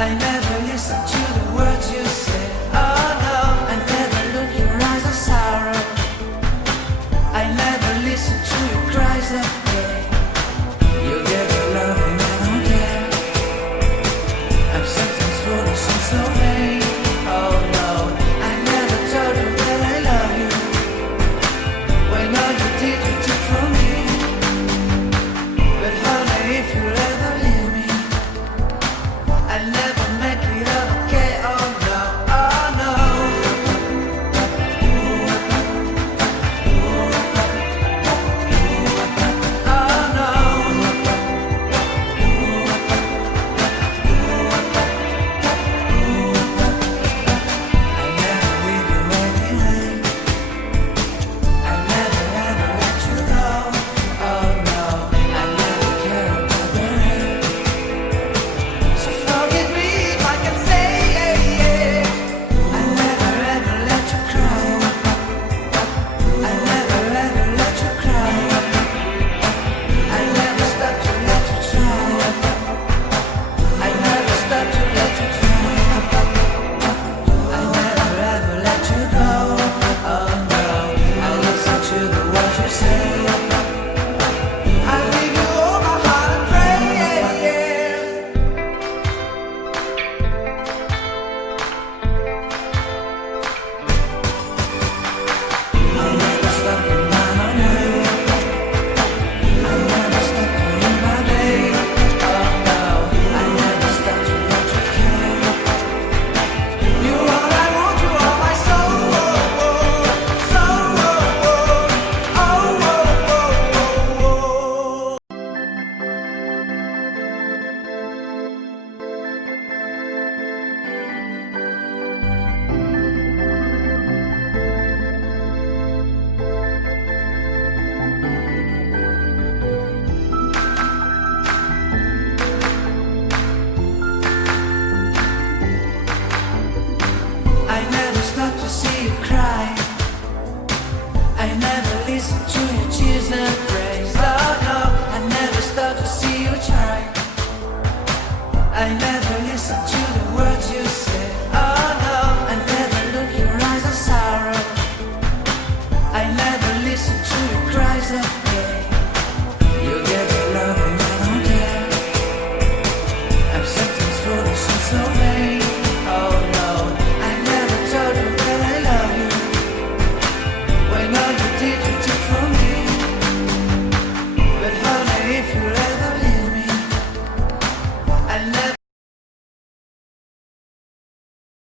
I never listen to the words you say. Oh no, I never look your eyes of sorrow. I never listen to your cries of pain. You get the loving, I don't care. I'm sometimes foolish and so vain. Oh no, I never told you that I love you, when all you did you took from me. But honey, if you ever leave me, I'll never make it okay. Oh no, oh no. Oh no. I'll never leave you anyway. I'll never ever let you go. Oh no, I'll never care about the rain. So forgive me if I can say I'll never ever let you cry. I'll never ever let you cry. I'll never stop to let you try. I'll never stop to let you try. I'll never ever let you go. Oh no, I'll listen to the words you say. I'll give you all my heart and prayers. I'll never stop in my way. I'll never stop calling my name. Oh no, I'll never stop to let you care. You're all I want, you are my soul. Soul. Oh. I never stop to see you cry. I never listen to your tears and praise. Oh no, I never stop to see you try. I never listen to the words you say. Oh no, I never look your eyes of sorrow. I never listen to your cries of pain.